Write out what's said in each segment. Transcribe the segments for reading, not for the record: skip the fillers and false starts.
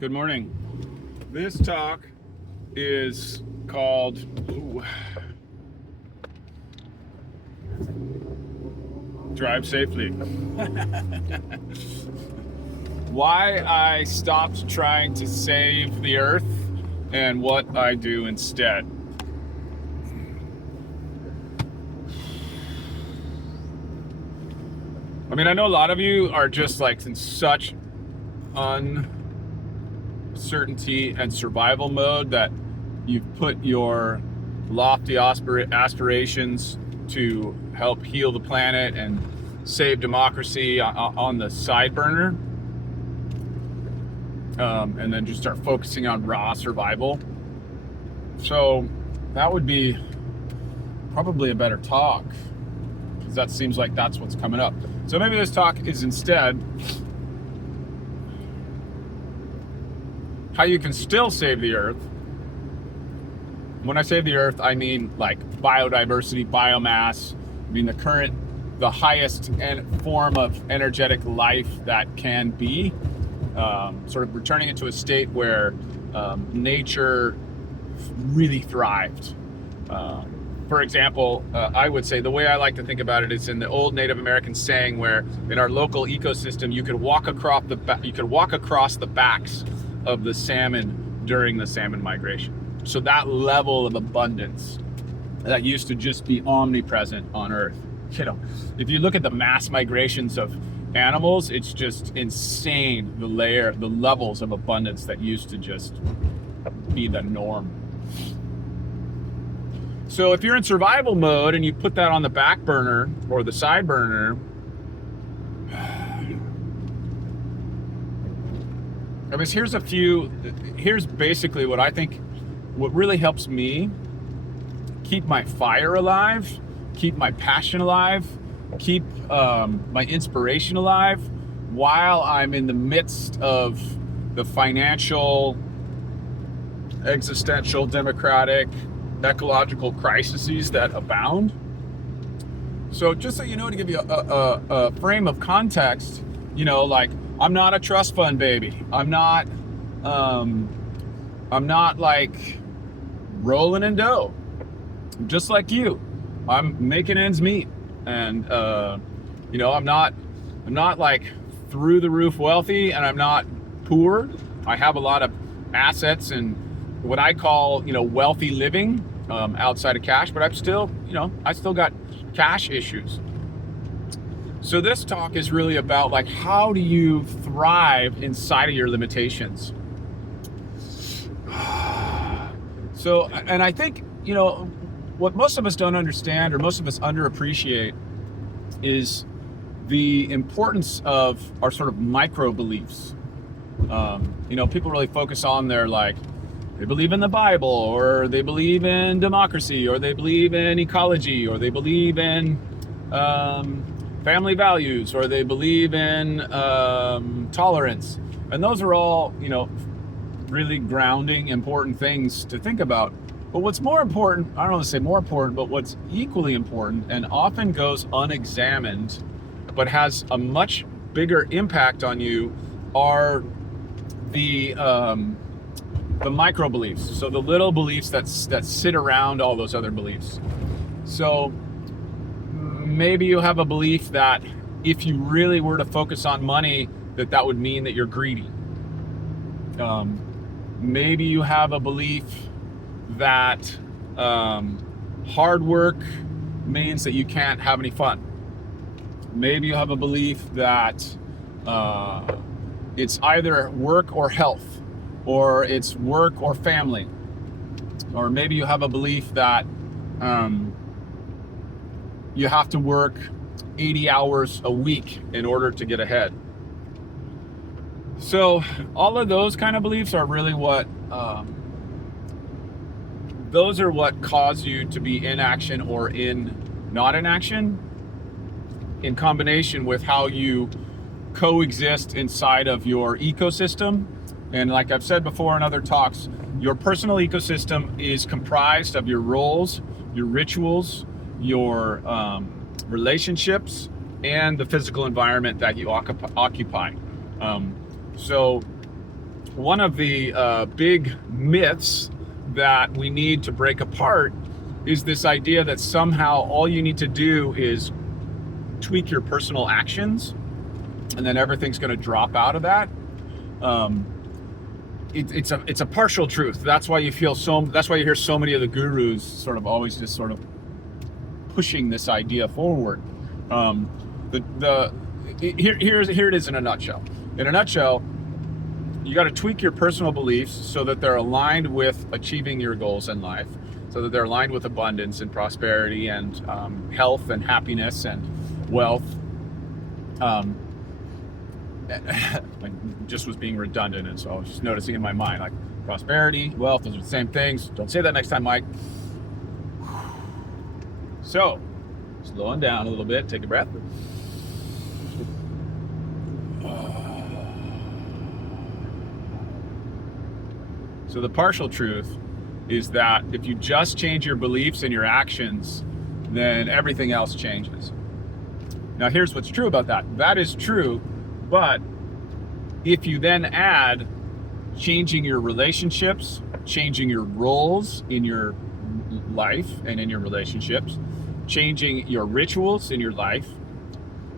Good morning. This talk is called Drive Safely. Why I stopped trying to save the earth and what I do instead. I mean, I know a lot of you are just like in such uncertainty and survival mode that you've put your lofty aspirations to help heal the planet and save democracy on the side burner, and then just start focusing on raw survival. So that would be probably a better talk, because that seems like that's what's coming up. So maybe this talk is instead how you can still save the earth. When I save the earth, I mean like biodiversity, biomass. I mean the highest form of energetic life that can be, sort of returning it to a state where nature really thrived. For example, I would say the way I like to think about it is in the old Native American saying, where in our local ecosystem you could walk across the backs of the salmon during the salmon migration. So that level of abundance that used to just be omnipresent on Earth. You know, if you look at the mass migrations of animals, it's just insane, the levels of abundance that used to just be the norm. So if you're in survival mode and you put that on the back burner or the side burner, I mean, here's basically what I think, what really helps me keep my fire alive, keep my passion alive, keep my inspiration alive while I'm in the midst of the financial, existential, democratic, ecological crises that abound. So just so you know, to give you a frame of context, you know, like, I'm not a trust fund baby. I'm not like rolling in dough. Just like you, I'm making ends meet, and you know, I'm not like through the roof wealthy, and I'm not poor. I have a lot of assets and what I call, you know, wealthy living outside of cash, but I'm still, you know, I still got cash issues. So this talk is really about, like, how do you thrive inside of your limitations? So, and I think, you know, what most of us don't understand, or most of us underappreciate, is the importance of our sort of micro beliefs. You know, people really focus on their, like, they believe in the Bible, or they believe in democracy, or they believe in ecology, or they believe in family values, or they believe in tolerance. And those are all, you know, really grounding, important things to think about. But what's more important, I don't want to say more important, but what's equally important and often goes unexamined, but has a much bigger impact on you, are the micro beliefs. So the little beliefs that sit around all those other beliefs. So maybe you have a belief that if you really were to focus on money, that would mean that you're greedy. Maybe you have a belief that hard work means that you can't have any fun. Maybe you have a belief that it's either work or health, or it's work or family. Or maybe you have a belief that you have to work 80 hours a week in order to get ahead. So all of those kind of beliefs are really what those are what cause you to be in action or not in action, in combination with how you coexist inside of your ecosystem. And like I've said before in other talks, your personal ecosystem is comprised of your roles, your rituals, your relationships, and the physical environment that you occupy. So one of the big myths that we need to break apart is this idea that somehow all you need to do is tweak your personal actions and then everything's going to drop out of that. It's a partial truth. That's why you hear so many of the gurus sort of always just sort of pushing this idea forward. Here it is in a nutshell. In a nutshell, you got to tweak your personal beliefs so that they're aligned with achieving your goals in life, so that they're aligned with abundance and prosperity and health and happiness and wealth. I just was being redundant, and so I was just noticing in my mind, like, prosperity, wealth, those are the same things. Don't say that next time, Mike. So, slowing down a little bit, take a breath. So the partial truth is that if you just change your beliefs and your actions, then everything else changes. Now here's what's true about that. That is true, but if you then add changing your relationships, changing your roles in your life and in your relationships, changing your rituals in your life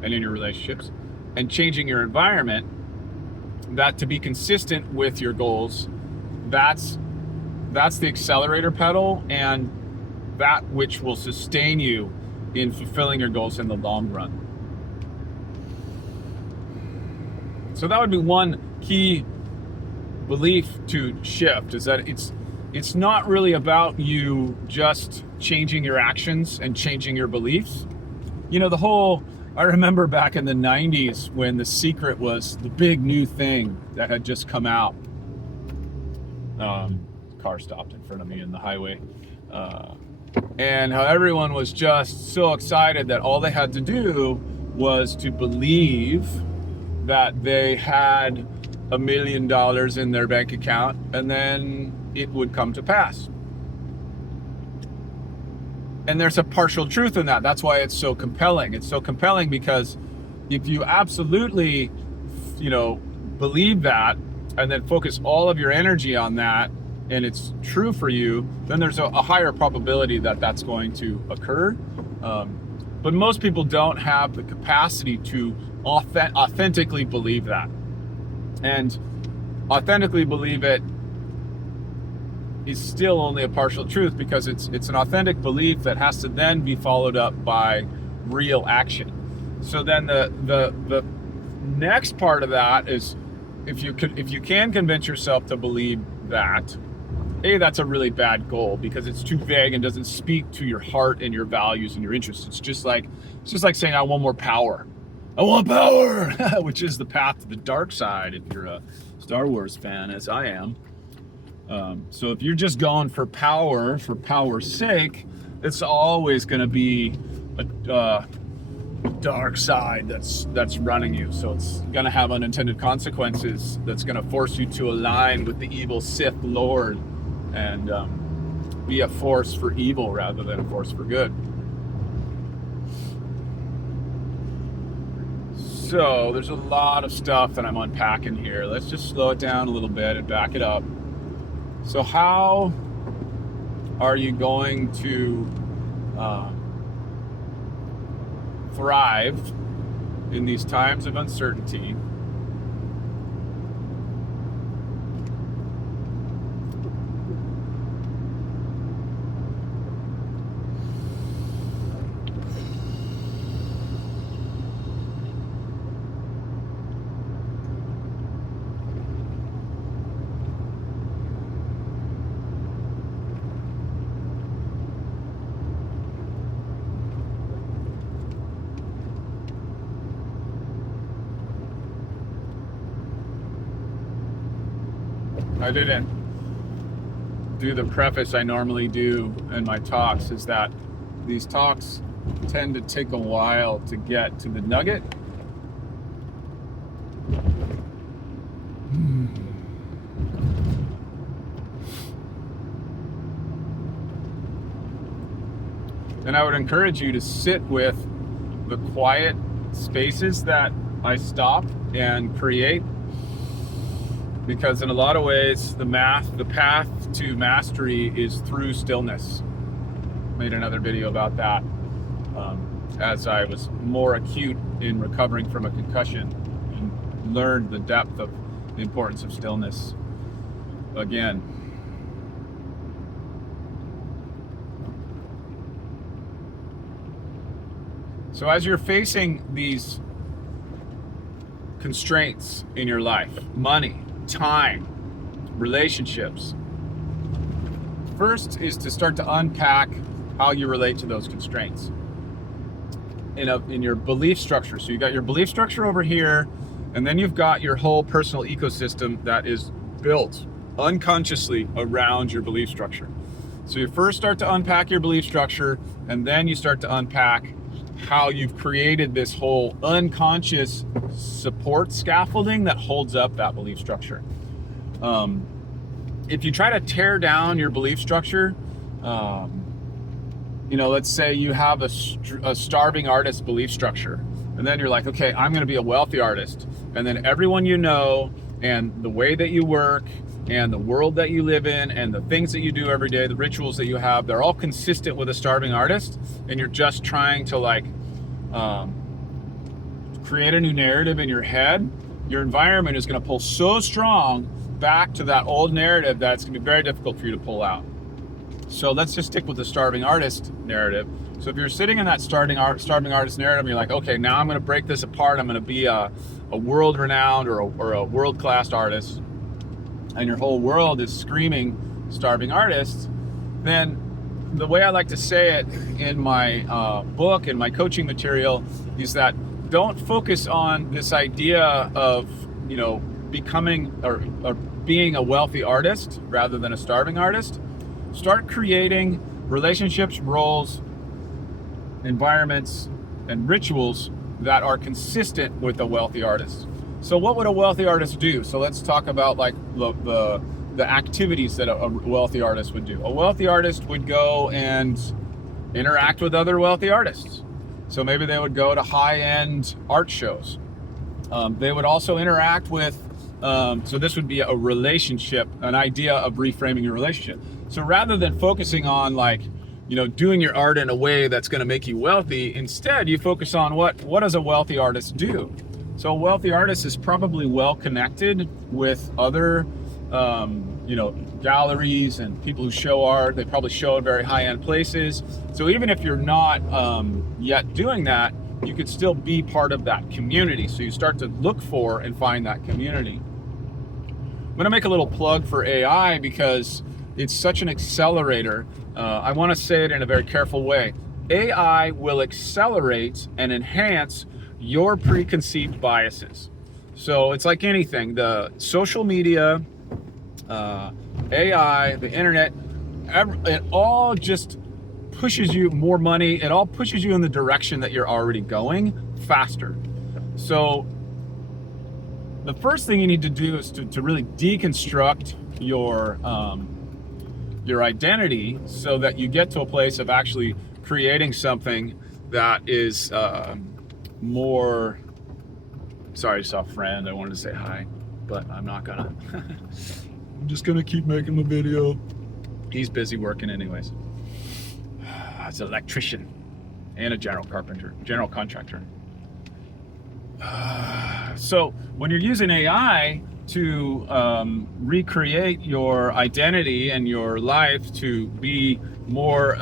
and in your relationships, and changing your environment, that to be consistent with your goals, that's the accelerator pedal, and that which will sustain you in fulfilling your goals in the long run. So that would be one key belief to shift, is that it's not really about you just changing your actions and changing your beliefs. You know, I remember back in the 90s when The Secret was the big new thing that had just come out. Car stopped in front of me in the highway. And how everyone was just so excited that all they had to do was to believe that they had $1 million in their bank account, and then it would come to pass. And there's a partial truth in that. That's why it's so compelling. It's so compelling because if you absolutely, believe that and then focus all of your energy on that, and it's true for you, then there's a higher probability that that's going to occur. But most people don't have the capacity to authentically believe that. And authentically believe it is still only a partial truth, because it's an authentic belief that has to then be followed up by real action. So then the next part of that is, if you can convince yourself to believe that, that's a really bad goal because it's too vague and doesn't speak to your heart and your values and your interests. It's just like saying, I want more power. I want power, which is the path to the dark side if you're a Star Wars fan, as I am. So if you're just going for power's sake, it's always going to be a dark side that's running you. So it's going to have unintended consequences that's going to force you to align with the evil Sith Lord and be a force for evil rather than a force for good. So there's a lot of stuff that I'm unpacking here. Let's just slow it down a little bit and back it up. So how are you going to thrive in these times of uncertainty? I didn't do the preface I normally do in my talks, is that these talks tend to take a while to get to the nugget. And I would encourage you to sit with the quiet spaces that I stop and create. because in a lot of ways, the path to mastery is through stillness. Made another video about that as I was more acute in recovering from a concussion and learned the depth of the importance of stillness again. So as you're facing these constraints in your life, money, time, relationships, first is to start to unpack how you relate to those constraints in your belief structure. So you got your belief structure over here, and then you've got your whole personal ecosystem that is built unconsciously around your belief structure. So you first start to unpack your belief structure, and then you start to unpack how you've created this whole unconscious support scaffolding that holds up that belief structure. If you try to tear down your belief structure, let's say you have a starving artist belief structure, and then you're like, okay, I'm going to be a wealthy artist, and then everyone you know and the way that you work and the world that you live in and the things that you do every day, the rituals that you have, they're all consistent with a starving artist, and you're just trying to create a new narrative in your head. Your environment is going to pull so strong back to that old narrative that it's going to be very difficult for you to pull out. So let's just stick with the starving artist narrative. So if you're sitting in that starving artist narrative, and you're like, okay, now I'm going to break this apart. I'm going to be a world-renowned or a world-class artist, and your whole world is screaming starving artist, then the way I like to say it in my book and my coaching material is that don't focus on this idea of, becoming or being a wealthy artist rather than a starving artist. Start creating relationships, roles, environments, and rituals that are consistent with a wealthy artist. So what would a wealthy artist do? So let's talk about the activities that a wealthy artist would do. A wealthy artist would go and interact with other wealthy artists. So maybe they would go to high-end art shows. They would also interact with, so this would be a relationship, an idea of reframing your relationship. So rather than focusing on doing your art in a way that's going to make you wealthy, instead you focus on what does a wealthy artist do? So a wealthy artist is probably well connected with other galleries and people who show art. They probably show at very high-end places. So even if you're not yet doing that, you could still be part of that community. So you start to look for and find that community. I'm going to make a little plug for AI because it's such an accelerator. I want to say it in a very careful way. AI will accelerate and enhance your preconceived biases. So it's like anything, the social media, AI, the internet, it all just pushes you more money. It all pushes you in the direction that you're already going faster. So the first thing you need to do is to really deconstruct your identity so that you get to a place of actually creating something that is more. Sorry, I saw a friend. I wanted to say hi, but I'm not gonna. I'm just gonna keep making my video. He's busy working anyways. He's an electrician and a general contractor. So when you're using AI to recreate your identity and your life to be more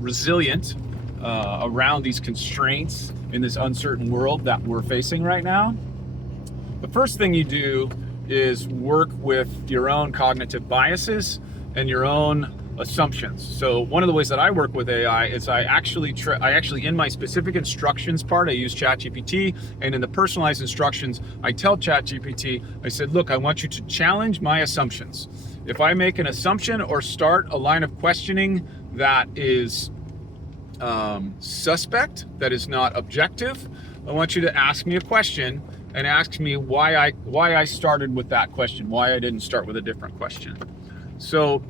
resilient around these constraints in this uncertain world that we're facing right now, the first thing you do is work with your own cognitive biases and your own assumptions. So one of the ways that I work with AI is I actually in my specific instructions part, I use ChatGPT, and in the personalized instructions, I tell ChatGPT, I said, look, I want you to challenge my assumptions. If I make an assumption or start a line of questioning that is suspect, that is not objective, I want you to ask me a question and ask me why I started with that question, why I didn't start with a different question. So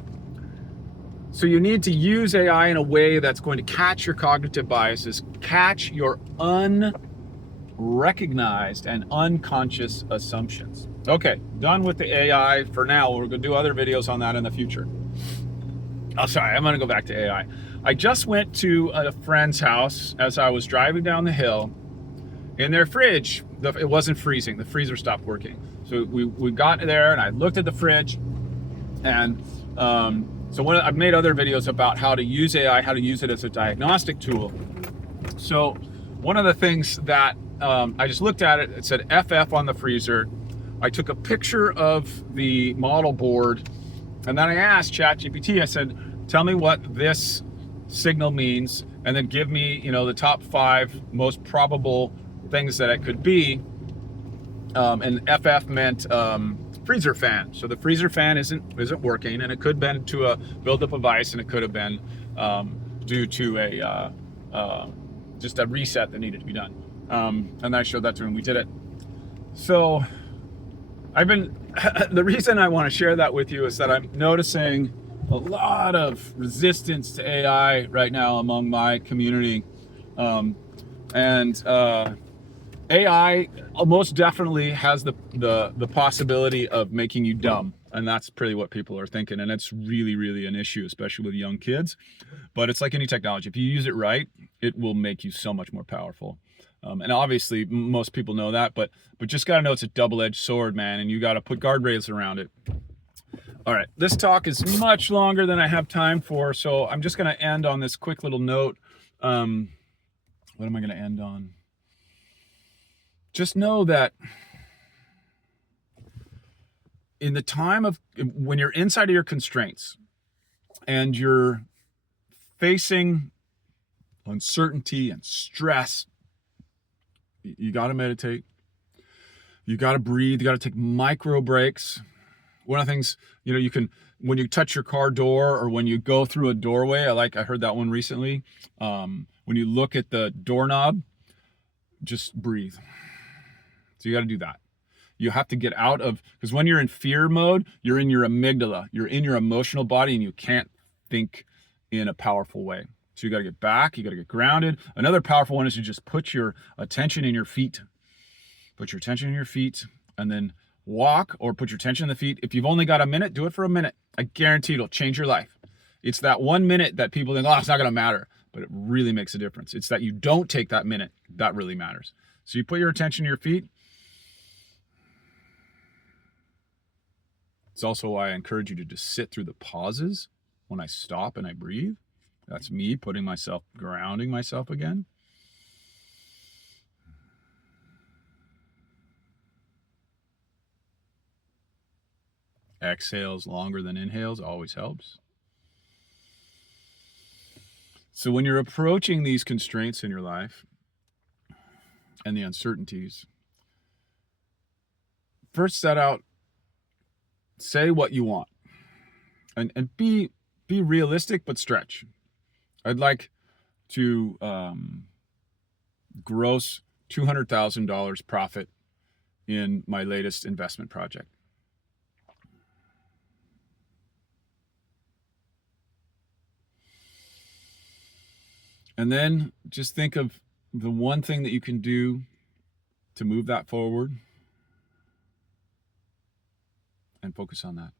you need to use AI in a way that's going to catch your cognitive biases, catch your unrecognized and unconscious assumptions. Okay, done with the AI for now. We're going to do other videos on that in the future. Oh, sorry, I'm going to go back to AI. I just went to a friend's house as I was driving down the hill. In their fridge, it wasn't freezing. The freezer stopped working. So we got there and I looked at the fridge, and I've made other videos about how to use AI, how to use it as a diagnostic tool. So one of the things that I just looked at it said FF on the freezer. I took a picture of the model board, and then I asked ChatGPT, I said, tell me what this signal means, and then give me, the top 5 most probable things that it could be. And FF meant freezer fan. So the freezer fan isn't working, and it could have been to a buildup of ice, and it could have been due to just a reset that needed to be done. And I showed that to him. We did it. So the reason I want to share that with you is that I'm noticing a lot of resistance to AI right now among my community. AI most definitely has the possibility of making you dumb. And that's pretty what people are thinking. And it's really, really an issue, especially with young kids. But it's like any technology. If you use it right, it will make you so much more powerful. And obviously, most people know that, but just got to know it's a double-edged sword, man, and you got to put guardrails around it. All right, this talk is much longer than I have time for, so I'm just going to end on this quick little note. What am I going to end on? Just know that in the time of when you're inside of your constraints and you're facing uncertainty and stress, you got to meditate. You got to breathe. You got to take micro breaks. One of the things, you can, when you touch your car door or when you go through a doorway, I heard that one recently. When you look at the doorknob, just breathe. So you got to do that. You have to get out of, because when you're in fear mode, you're in your amygdala, you're in your emotional body, and you can't think in a powerful way. So you got to get back, you got to get grounded. Another powerful one is to just put your attention in your feet. Put your attention in your feet and then walk, or put your attention in the feet. If you've only got a minute, do it for a minute. I guarantee it'll change your life. It's that 1 minute that people think, oh, it's not going to matter, but it really makes a difference. It's that you don't take that minute that really matters. So you put your attention in your feet. It's also why I encourage you to just sit through the pauses when I stop and I breathe. That's me grounding myself again. Exhales longer than inhales always helps. So when you're approaching these constraints in your life and the uncertainties, first set out, say what you want, and be realistic, but stretch. I'd like to gross $200,000 profit in my latest investment project. And then just think of the one thing that you can do to move that forward and focus on that.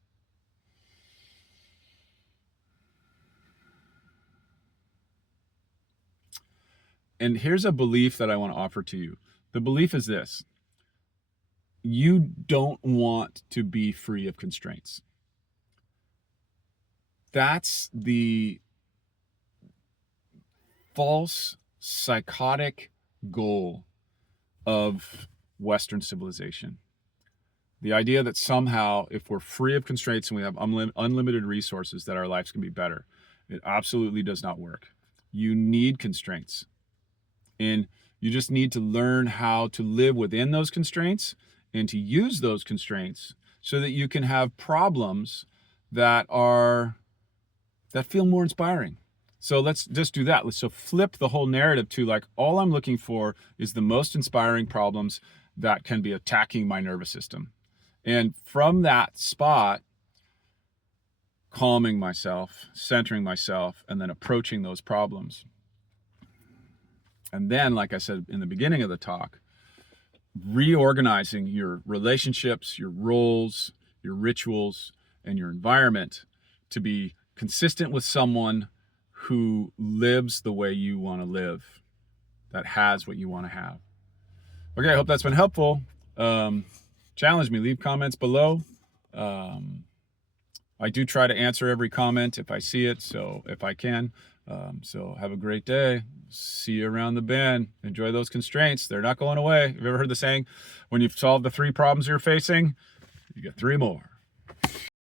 And here's a belief that I want to offer to you. The belief is this: you don't want to be free of constraints. That's the false, psychotic goal of Western civilization. The idea that somehow, if we're free of constraints and we have unlimited resources, that our lives can be better. It absolutely does not work. You need constraints. And you just need to learn how to live within those constraints and to use those constraints so that you can have problems that feel more inspiring. So let's just do that. So flip the whole narrative to all I'm looking for is the most inspiring problems that can be attacking my nervous system. And from that spot, calming myself, centering myself, and then approaching those problems. And then, like I said in the beginning of the talk, reorganizing your relationships, your roles, your rituals, and your environment to be consistent with someone who lives the way you want to live, that has what you want to have. Okay, I hope that's been helpful. Challenge me, leave comments below. I do try to answer every comment if I see it, so if I can. So have a great day. See you around the bend. Enjoy those constraints. They're not going away. Have you ever heard the saying, when you've solved the 3 problems you're facing, you got 3 more?